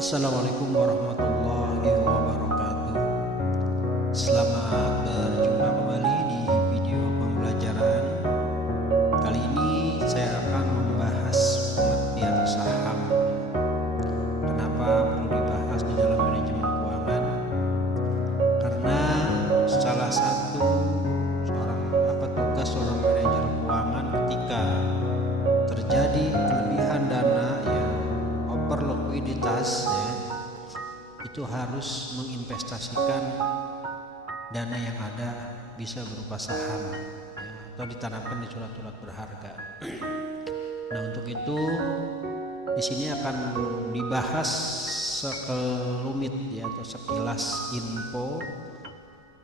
Assalamualaikum warahmatullahi wabarakatuh. Selamat berjumpa kembali di video pembelajaran. Kali ini saya akan membahas pengertian saham. Kenapa perlu dibahas di dalam manajemen keuangan? Karena salah satu tugas seorang manajer keuangan ketika terjadi kelebihan dana over likuiditas itu harus menginvestasikan dana yang ada bisa berupa saham atau ditanamkan di surat-surat berharga. Nah, untuk itu di sini akan dibahas sekelumit atau sekilas info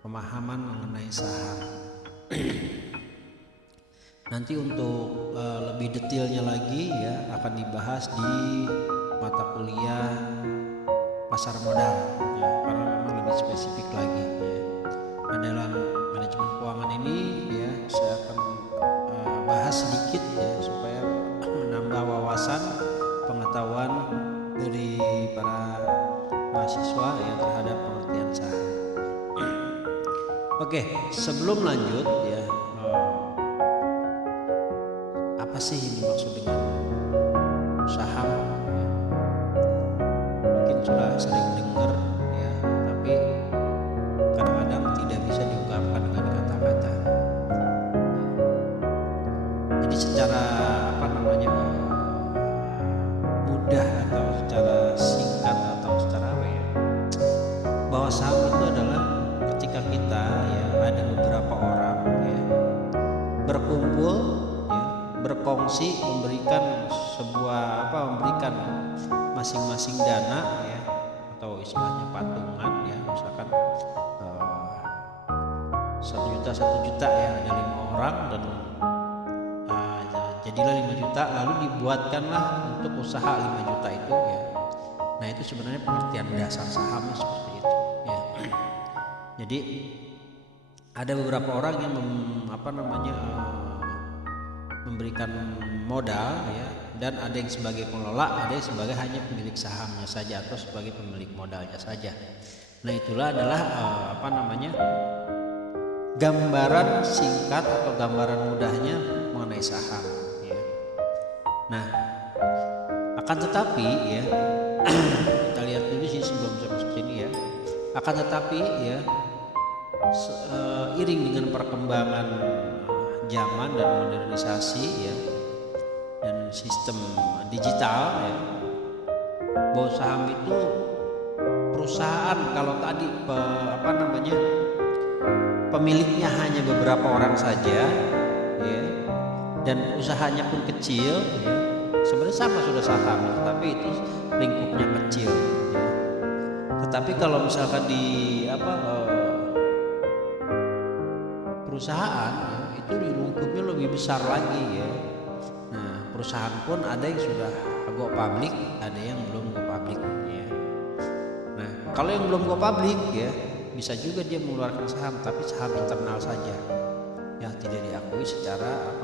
pemahaman mengenai saham. Nanti untuk lebih detailnya lagi akan dibahas di mata kuliah pasar modal karena memang lebih spesifik lagi Nah, dalam manajemen keuangan ini saya akan bahas sedikit supaya menambah wawasan pengetahuan dari para mahasiswa terhadap pengertian saham. Oke, sebelum lanjut apa sih ini maksud dengan saham? Mungkin sudah sering dengar tapi kadang-kadang tidak bisa diungkapkan dengan kata-kata. Jadi secara mudah atau secara singkat atau secara bahwa saham itu adalah ketika kita ada beberapa orang berkumpul berkongsi memberikan memberikan masing-masing dana atau istilahnya patungan misalkan 1 juta ada 5 orang dan jadilah 5 juta lalu dibuatkanlah untuk usaha 5 juta itu Nah, itu sebenarnya pengertian dasar sahamnya seperti itu Jadi ada beberapa orang yang memberikan modal dan ada yang sebagai pengelola, ada yang sebagai hanya pemilik sahamnya saja atau sebagai pemilik modalnya saja. Nah, itulah adalah gambaran singkat atau gambaran mudahnya mengenai saham Nah, akan tetapi kita lihat dulu sih sebelum saya masuk sini akan tetapi iring dengan perkembangan zaman dan modernisasi dan sistem digital bahwa saham itu perusahaan kalau tadi pemiliknya hanya beberapa orang saja dan usahanya pun kecil sebenarnya sama sudah saham tapi itu lingkupnya kecil tetapi kalau misalkan di perusahaan itu di lingkupnya lebih besar lagi Nah, perusahaan pun ada yang sudah go public, ada yang belum go public Nah, kalau yang belum go public bisa juga dia mengeluarkan saham tapi saham internal saja tidak diakui secara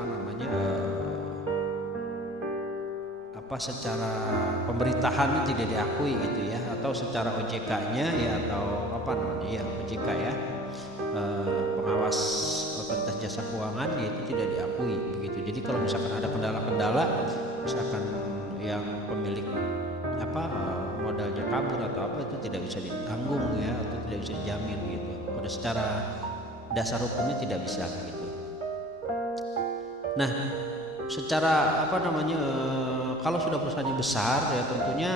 secara pemerintahan tidak diakui atau secara OJK-nya atau OJK pengawas otoritas jasa keuangan itu tidak diakui begitu. Jadi kalau misalkan ada kendala-kendala misalkan yang pemilik modalnya kabur atau itu tidak bisa ditanggung atau tidak bisa dijamin pada secara dasar hukumnya tidak bisa Nah, secara kalau sudah perusahaannya besar tentunya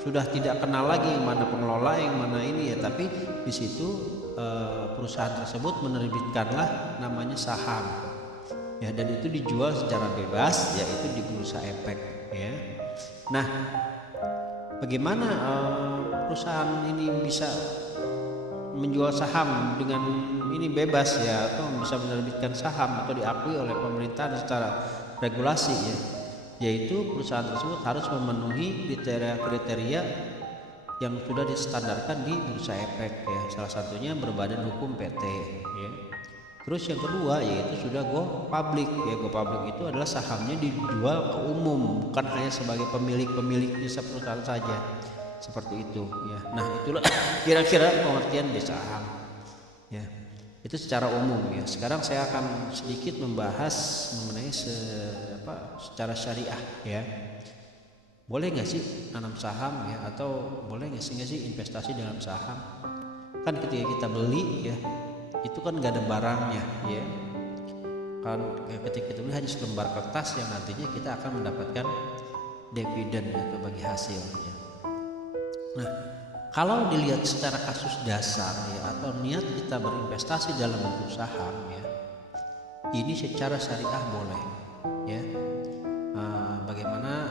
sudah tidak kenal lagi yang mana pengelola yang mana ini tapi di situ perusahaan tersebut menerbitkanlah namanya saham dan itu dijual secara bebas yaitu di bursa efek Nah, bagaimana perusahaan ini bisa menjual saham dengan ini bebas atau bisa menerbitkan saham atau diakui oleh pemerintah secara regulasi yaitu perusahaan tersebut harus memenuhi kriteria-kriteria yang sudah distandarkan di bursa efek salah satunya berbadan hukum PT Terus yang kedua yaitu sudah go public go public itu adalah sahamnya dijual ke umum bukan hanya sebagai pemilik-pemiliknya perusahaan saja seperti itu ya. Nah itulah kira-kira pengertian di saham ya, itu secara umum ya. Sekarang saya akan sedikit membahas mengenai secara syariah ya. Boleh nggak sih nanam saham ya, atau boleh nggak sih investasi dalam saham? Kan ketika kita beli ya, itu kan nggak ada barangnya ya. Kan ketika kita beli hanya selembar kertas yang nantinya kita akan mendapatkan dividen atau bagi hasil ya. Nah, kalau dilihat secara kasus dasar ya, atau niat kita berinvestasi dalam bentuk saham ya, ini secara syariah boleh ya. Bagaimana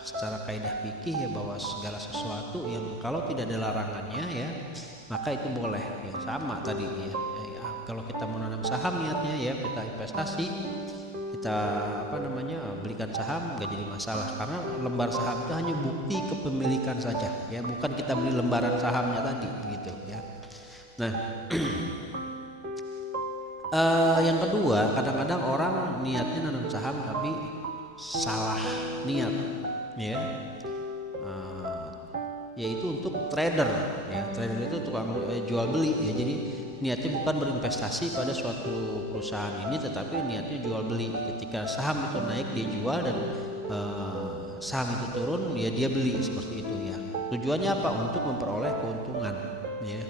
secara kaidah fikih ya, bahwa segala sesuatu yang kalau tidak ada larangannya ya, maka itu boleh ya. Sama tadi ya, kalau kita menanam saham niatnya ya kita investasi, kita belikan saham gak jadi masalah, karena lembar saham itu hanya bukti kepemilikan saja ya, bukan kita beli lembaran sahamnya tadi gitu ya. Nah yang kedua, kadang-kadang orang niatnya nanam saham tapi salah niat ya, yaitu untuk trader ya. Trader itu tukang jual beli ya, jadi niatnya bukan berinvestasi pada suatu perusahaan ini, tetapi niatnya jual beli. Ketika saham itu naik dia jual, dan saham itu turun ya dia beli, seperti itu ya. Tujuannya apa? Untuk memperoleh keuntungan ya,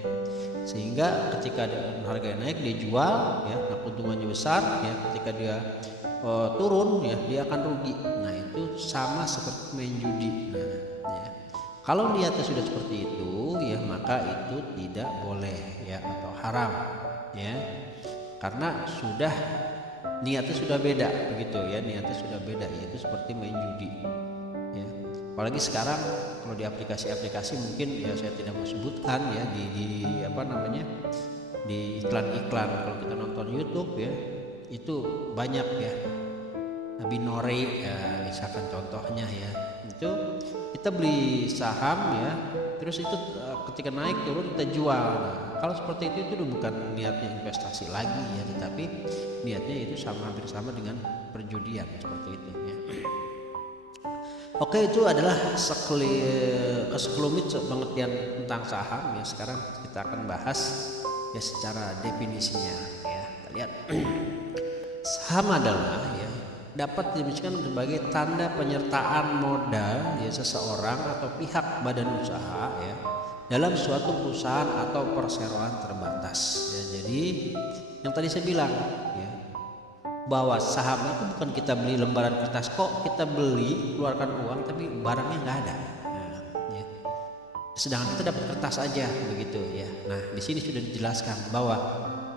sehingga ketika harga naik dia jual ya, nah keuntungannya besar ya. Ketika dia turun ya dia akan rugi. Nah itu sama seperti main judi. Nah ya, kalau niatnya sudah seperti itu ya, maka itu tidak boleh ya, atau haram ya, karena sudah niatnya sudah beda begitu ya, niatnya sudah beda, yaitu seperti main judi ya. Apalagi sekarang kalau di aplikasi-aplikasi, mungkin ya saya tidak mau sebutkan ya, di iklan-iklan, kalau kita nonton YouTube ya, itu banyak ya, binori ya, misalkan contohnya ya, itu kita beli saham ya, terus itu ketika naik turun kita jual. Nah, kalau seperti itu udah bukan niatnya investasi lagi ya, tetapi niatnya itu hampir sama dengan perjudian, seperti itu ya. Oke, itu adalah sekelumit pengertian tentang saham ya. Sekarang kita akan bahas ya secara definisinya ya. Kita lihat saham adalah ya, dapat didefinisikan sebagai tanda penyertaan modal ya seseorang atau pihak badan usaha ya dalam suatu perusahaan atau perseroan terbatas ya. Jadi yang tadi saya bilang ya, bahwa saham itu bukan kita beli lembaran kertas, kok kita beli keluarkan uang tapi barangnya nggak ada. Nah, ya. Sedangkan kita dapat kertas aja begitu ya. Nah di sini sudah dijelaskan bahwa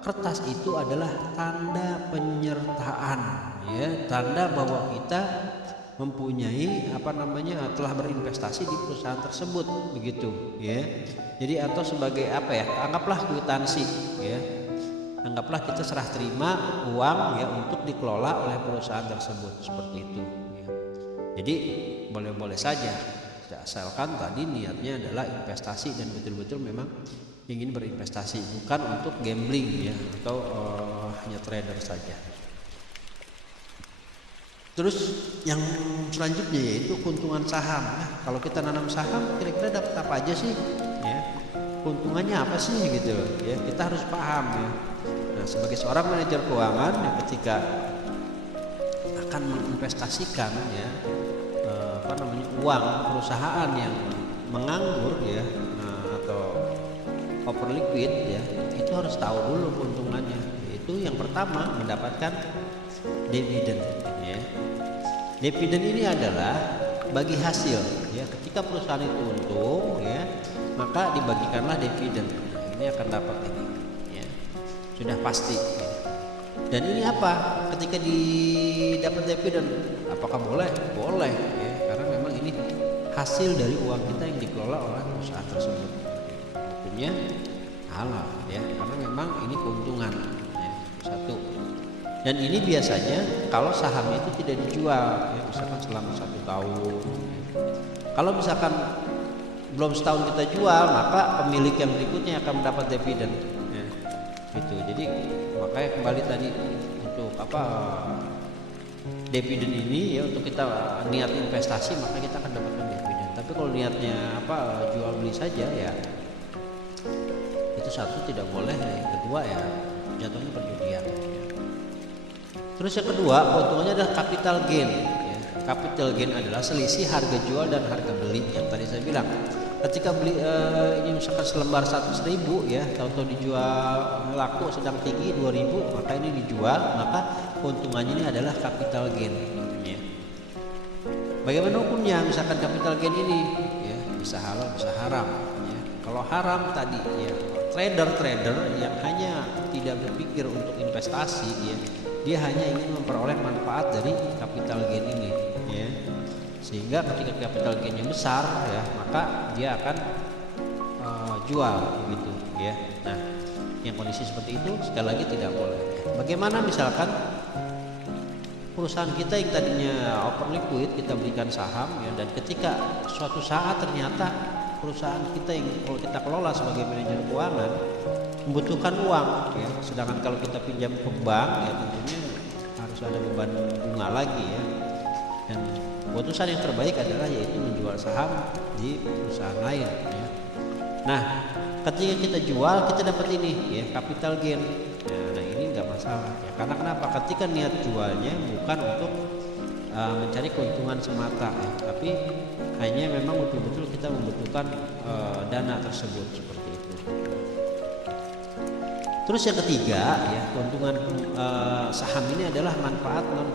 kertas itu adalah tanda penyertaan ya, tanda bahwa kita mempunyai telah berinvestasi di perusahaan tersebut begitu ya. Jadi atau sebagai anggaplah kwitansi ya, anggaplah kita serah terima uang ya untuk dikelola oleh perusahaan tersebut, seperti itu ya. Jadi boleh-boleh saja, asalkan tadi niatnya adalah investasi dan betul-betul memang ingin berinvestasi, bukan untuk gambling ya, atau hanya trader saja. Terus yang selanjutnya yaitu keuntungan saham. Nah, kalau kita nanam saham kira-kira dapat apa aja sih ya, keuntungannya apa sih gitu ya, kita harus paham ya. Nah sebagai seorang manajer keuangan ya, ketika akan menginvestasikan ya uang perusahaan yang menganggur ya, atau over liquid ya, itu harus tahu dulu keuntungannya. Itu yang pertama, mendapatkan dividen ya. Dividen ini adalah bagi hasil ya, ketika perusahaan itu untung ya, maka dibagikanlah dividen. Nah, ini akan dapat ini ya, sudah pasti ya. Dan ini apa, ketika didapat dividen apakah boleh? Boleh ya, karena memang ini hasil dari uang kita yang dikelola oleh perusahaan tersebut, hukumnya halal ya, karena memang ini keuntungan ya, satu. Dan ini biasanya kalau sahamnya itu tidak dijual ya, misalkan selama 1 tahun. Kalau misalkan belum setahun kita jual, maka pemilik yang berikutnya akan mendapat dividen ya, gitu. Jadi makanya kembali tadi untuk dividen ini ya, untuk kita niat investasi maka kita akan dapatkan dividen. Tapi kalau niatnya jual beli saja ya itu satu tidak boleh, yang kedua ya jatuhnya perjudian. Terus yang kedua keuntungannya adalah capital gain. Ya. Capital gain adalah selisih harga jual dan harga beli yang tadi saya bilang. Ketika beli ini misalkan selembar 100.000 ya, tahu-tahu dijual laku sedang tinggi 2.000, maka ini dijual, maka keuntungannya ini adalah capital gain. Ya. Bagaimana hukumnya misalkan capital gain ini? Ya, bisa halal, bisa haram. Ya. Kalau haram tadi ya, trader yang hanya tidak berpikir untuk investasi ya, dia hanya ingin memperoleh manfaat dari capital gain ini ya. Sehingga ketika capital gainnya besar ya, maka dia akan jual begitu ya. Nah, yang kondisi seperti itu sekali lagi tidak boleh. Bagaimana misalkan perusahaan kita yang tadinya open liquid kita belikan saham ya, dan ketika suatu saat ternyata perusahaan kita yang kalau kita kelola sebagai manajer keuangan membutuhkan uang ya, sedangkan kalau kita pinjam ke bank ya tentunya harus ada beban bunga lagi ya, dan keputusan yang terbaik adalah yaitu menjual saham di perusahaan lain ya. Nah, ketika kita jual kita dapat ini ya, capital gain. Nah, ini nggak masalah ya, karena kenapa? Ketika niat jualnya bukan untuk mencari keuntungan semata ya, tapi hanya memang betul-betul kita membutuhkan dana tersebut seperti itu. Terus yang ketiga ya, keuntungan saham ini adalah manfaat non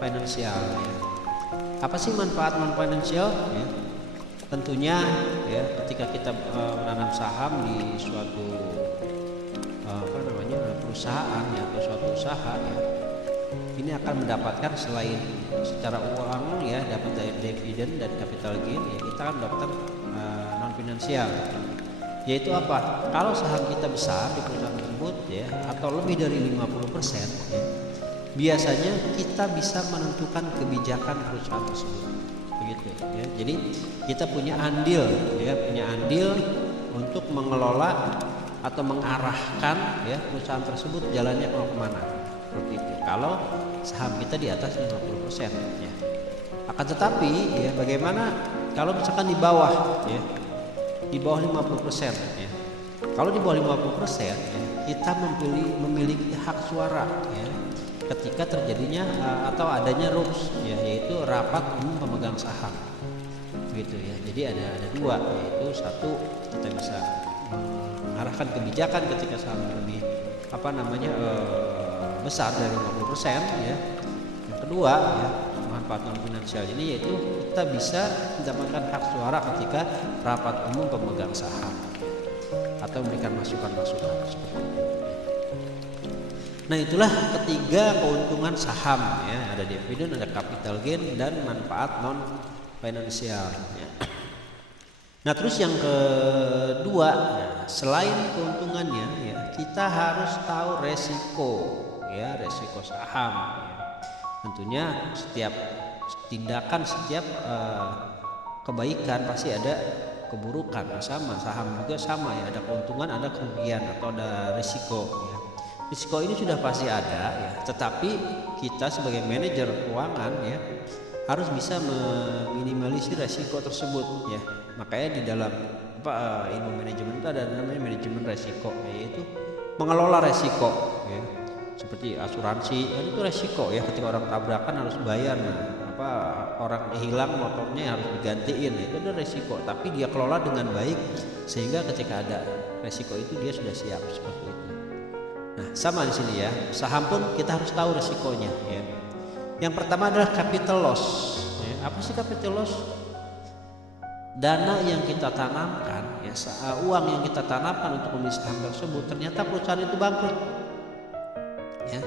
finansial ya. Apa sih manfaat non finansial ya? Tentunya ya ketika kita menanam saham di suatu perusahaan ya, atau suatu usaha ya, ini akan mendapatkan selain secara uang ya, dapat dividen dan capital gain ya, kita akan mendapatkan non finansial, yaitu apa? Kalau saham kita besar di perusahaan tersebut ya, atau lebih dari 50% ya, biasanya kita bisa menentukan kebijakan perusahaan tersebut begitu ya. Jadi kita punya andil ya, untuk mengelola atau mengarahkan ya perusahaan tersebut jalannya mau kemana seperti itu. Kalau saham kita di atas 50% ya. Akan tetapi ya, bagaimana kalau misalkan di bawah ya, di bawah 50% ya. Kalau di bawah 50% ya, kita memiliki hak suara ya, ketika terjadinya atau adanya RUPS ya, yaitu rapat umum pemegang saham gitu ya. Jadi ada dua, yaitu satu kita bisa mengarahkan kebijakan ketika saham lebih besar dari 50% ya. Yang kedua ya, manfaat non finansial ini yaitu kita bisa mendapatkan hak suara ketika rapat umum pemegang saham ya, atau memberikan masukan-masukan seperti itu. Nah, itulah ketiga keuntungan saham ya, ada dividen, ada capital gain, dan manfaat non finansial ya. Nah, terus yang kedua ya, selain keuntungannya ya, kita harus tahu resiko ya, resiko saham ya. Tentunya setiap tindakan, setiap kebaikan pasti ada keburukan, sama saham juga sama ya, ada keuntungan, ada kerugian atau ada resiko ya. Risiko ini sudah pasti ada ya, tetapi kita sebagai manajer keuangan ya harus bisa meminimalisir risiko tersebut ya. Makanya di dalam ilmu manajemen itu ada namanya manajemen risiko, yaitu mengelola risiko ya. Seperti asuransi ya, itu risiko ya, ketika orang tabrakan harus bayar, orang hilang motornya harus digantiin, itu ada risiko, tapi dia kelola dengan baik sehingga ketika ada risiko itu dia sudah siap seperti itu. Nah, sama di sini ya, saham pun kita harus tahu resikonya ya. Yang pertama adalah capital loss ya. Apa sih capital loss? Dana yang kita tanamkan ya, uang yang kita tanamkan untuk membeli saham tersebut, ternyata perusahaan itu bangkrut ya,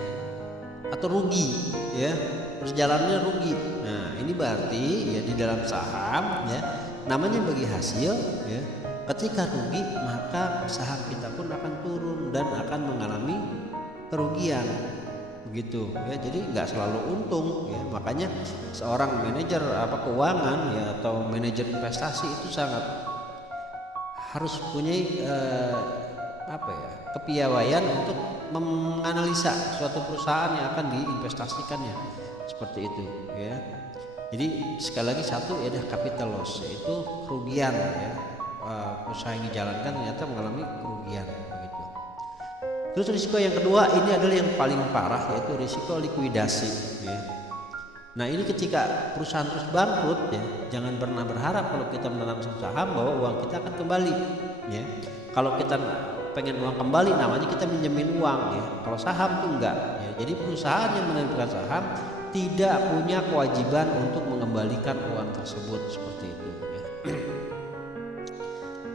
atau rugi ya, perjalanannya rugi. Nah, ini berarti ya di dalam saham ya, namanya bagi hasil ya. Ketika rugi maka saham kita pun akan turun dan akan mengalami kerugian begitu ya. Jadi nggak selalu untung ya. Makanya seorang manajer keuangan ya, atau manajer investasi itu sangat harus punya kepiawaian untuk menganalisa suatu perusahaan yang akan diinvestasikannya seperti itu ya. Jadi sekali lagi satu ya ada capital loss, yaitu kerugian ya, usaha yang dijalankan ternyata mengalami kerugian begitu. Terus risiko yang kedua ini adalah yang paling parah, yaitu risiko likuidasi ya. Nah ini ketika perusahaan terus bangkrut ya, jangan pernah berharap kalau kita menanam saham bahwa uang kita akan kembali ya. Kalau kita pengen uang kembali namanya kita minjemin uang ya. Kalau saham itu enggak ya. Jadi perusahaan yang menerbitkan saham tidak punya kewajiban untuk mengembalikan uang tersebut seperti itu ya.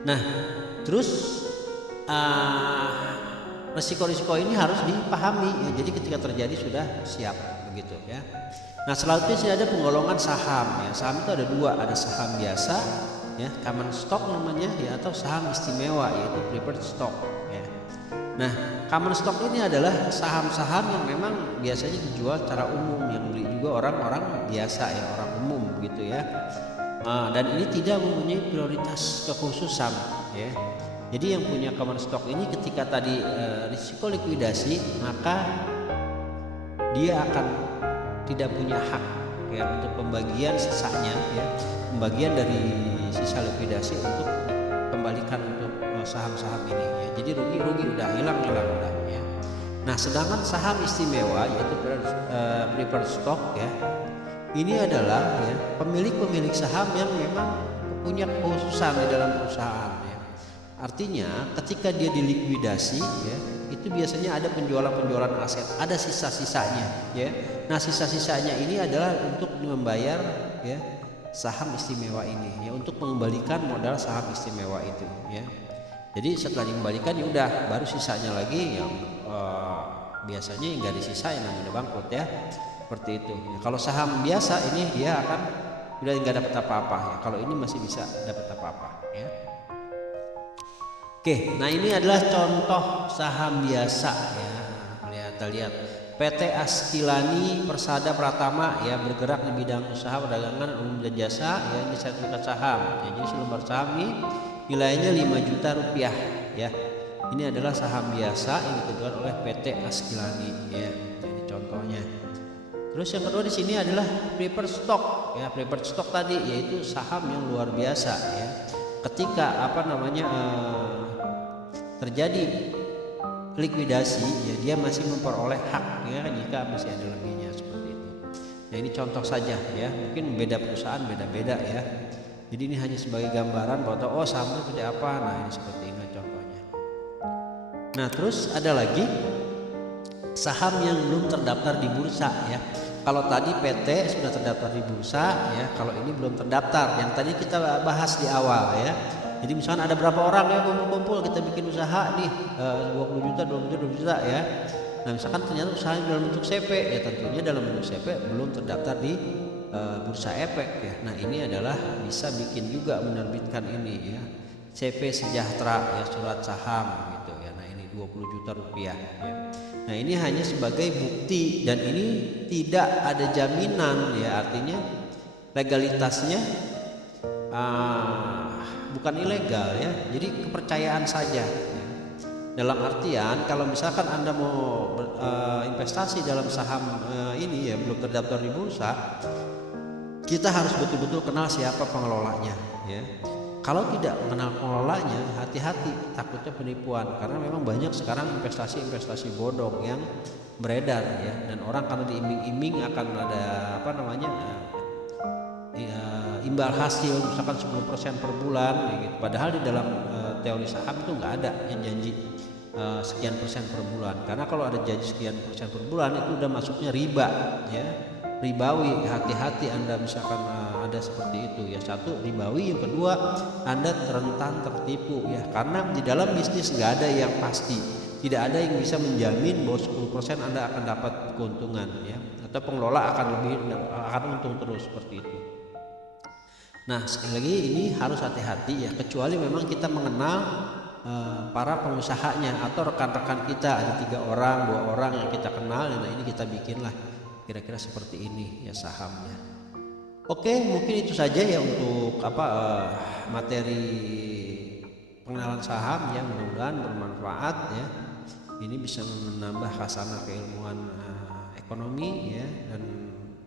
Nah terus risiko-risiko ini harus dipahami ya. Jadi ketika terjadi sudah siap begitu ya. Nah selanjutnya sih ada penggolongan saham ya. Saham itu ada dua, ada saham biasa ya, common stock namanya ya, atau saham istimewa yaitu preferred stock ya. Nah common stock ini adalah saham-saham yang memang biasanya dijual secara umum, yang beli juga orang-orang biasa ya, orang umum gitu ya. Dan ini tidak mempunyai prioritas kekhususan ya. Jadi yang punya common stock ini ketika tadi risiko likuidasi, maka dia akan tidak punya hak ya untuk pembagian sisanya ya, pembagian dari sisa likuidasi untuk kembalikan untuk saham-saham ini ya. Jadi rugi udah hilang udah ya. Nah sedangkan saham istimewa yaitu preferred stock ya, ini adalah ya pemilik saham yang memang punya kekhususan di dalam perusahaan ya. Artinya ketika dia dilikuidasi ya, itu biasanya ada penjualan aset, ada sisa-sisanya ya. Nah sisa-sisanya ini adalah untuk membayar ya saham istimewa ini ya, untuk mengembalikan modal saham istimewa itu ya. Jadi setelah dikembalikan ya udah, baru sisanya lagi yang biasanya yang nggak disisa yang namanya bangkrut ya, seperti itu ya. Kalau saham biasa ini dia akan udah nggak dapat apa-apa ya, kalau ini masih bisa dapat apa-apa ya. Oke, nah ini adalah contoh saham biasa ya. Lihat PT Askilani Persada Pratama ya, bergerak di bidang usaha perdagangan umum dan jasa ya, ini sertifikat saham ya. Jadi selembar saham ini nilainya 5 juta rupiah ya. Ini adalah saham biasa yang dikeluarkan oleh PT Askilani ya. Jadi contohnya. Terus yang kedua di sini adalah preferred stock ya. Preferred stock tadi yaitu saham yang luar biasa ya. Ketika terjadi likuidasi ya, dia masih memperoleh hak ya jika masih ada lebihnya seperti itu. Nah ini contoh saja ya, mungkin beda perusahaan beda-beda ya. Jadi ini hanya sebagai gambaran bahwa saham itu seperti apa. Nah ini seperti ini contohnya. Nah terus ada lagi saham yang belum terdaftar di bursa ya. Kalau tadi PT sudah terdaftar di bursa ya, kalau ini belum terdaftar. Yang tadi kita bahas di awal ya. Jadi misalkan ada berapa orang ya kumpul-kumpul kita bikin usaha nih 20 juta, 20 juta ya. Nah misalkan ternyata usahanya dalam bentuk CP ya, tentunya dalam bentuk CP belum terdaftar di bursa efek ya. Nah ini adalah bisa bikin juga menerbitkan ini ya, CP Sejahtera ya, surat saham gitu ya. Nah ini 20 juta rupiah ya. Nah ini hanya sebagai bukti dan ini tidak ada jaminan ya, artinya legalitasnya bukan ilegal ya, jadi kepercayaan saja ya. Dalam artian kalau misalkan Anda mau investasi dalam saham ini ya belum terdaftar di bursa, kita harus betul-betul kenal siapa pengelolanya ya. Kalau tidak mengenal pengelolanya, hati-hati, takutnya penipuan, karena memang banyak sekarang investasi bodong yang beredar ya, dan orang karena diiming-iming akan ada imbal hasil misalkan 10% per bulan ya gitu. Padahal di dalam teori saham itu nggak ada yang janji sekian persen per bulan, karena kalau ada janji sekian persen per bulan itu udah masuknya riba ya, ribawi. Hati-hati Anda misalkan ada seperti itu ya. Satu, ribawi. Yang kedua, Anda rentan tertipu ya, karena di dalam bisnis nggak ada yang pasti, tidak ada yang bisa menjamin bahwa 10% Anda akan dapat keuntungan ya, atau pengelola akan untung terus seperti itu. Nah sekali lagi ini harus hati-hati ya, kecuali memang kita mengenal para pengusahanya atau rekan-rekan kita, ada 3 orang 2 orang yang kita kenal. Nah ini kita bikinlah kira-kira seperti ini ya sahamnya. Oke, mungkin itu saja ya untuk materi pengenalan saham ya, mudah-mudahan bermanfaat ya. Ini bisa menambah khazanah keilmuan ekonomi ya, dan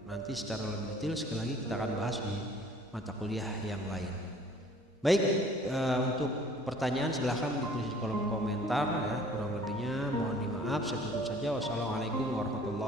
nanti secara lebih detail sekali lagi kita akan bahas di mata kuliah yang lain. Baik, untuk pertanyaan silahkan ditulis di kolom komentar ya, kurang lebihnya mohon dimaaf. Saya tutup saja. Wassalamualaikum warahmatullahi wabarakatuh.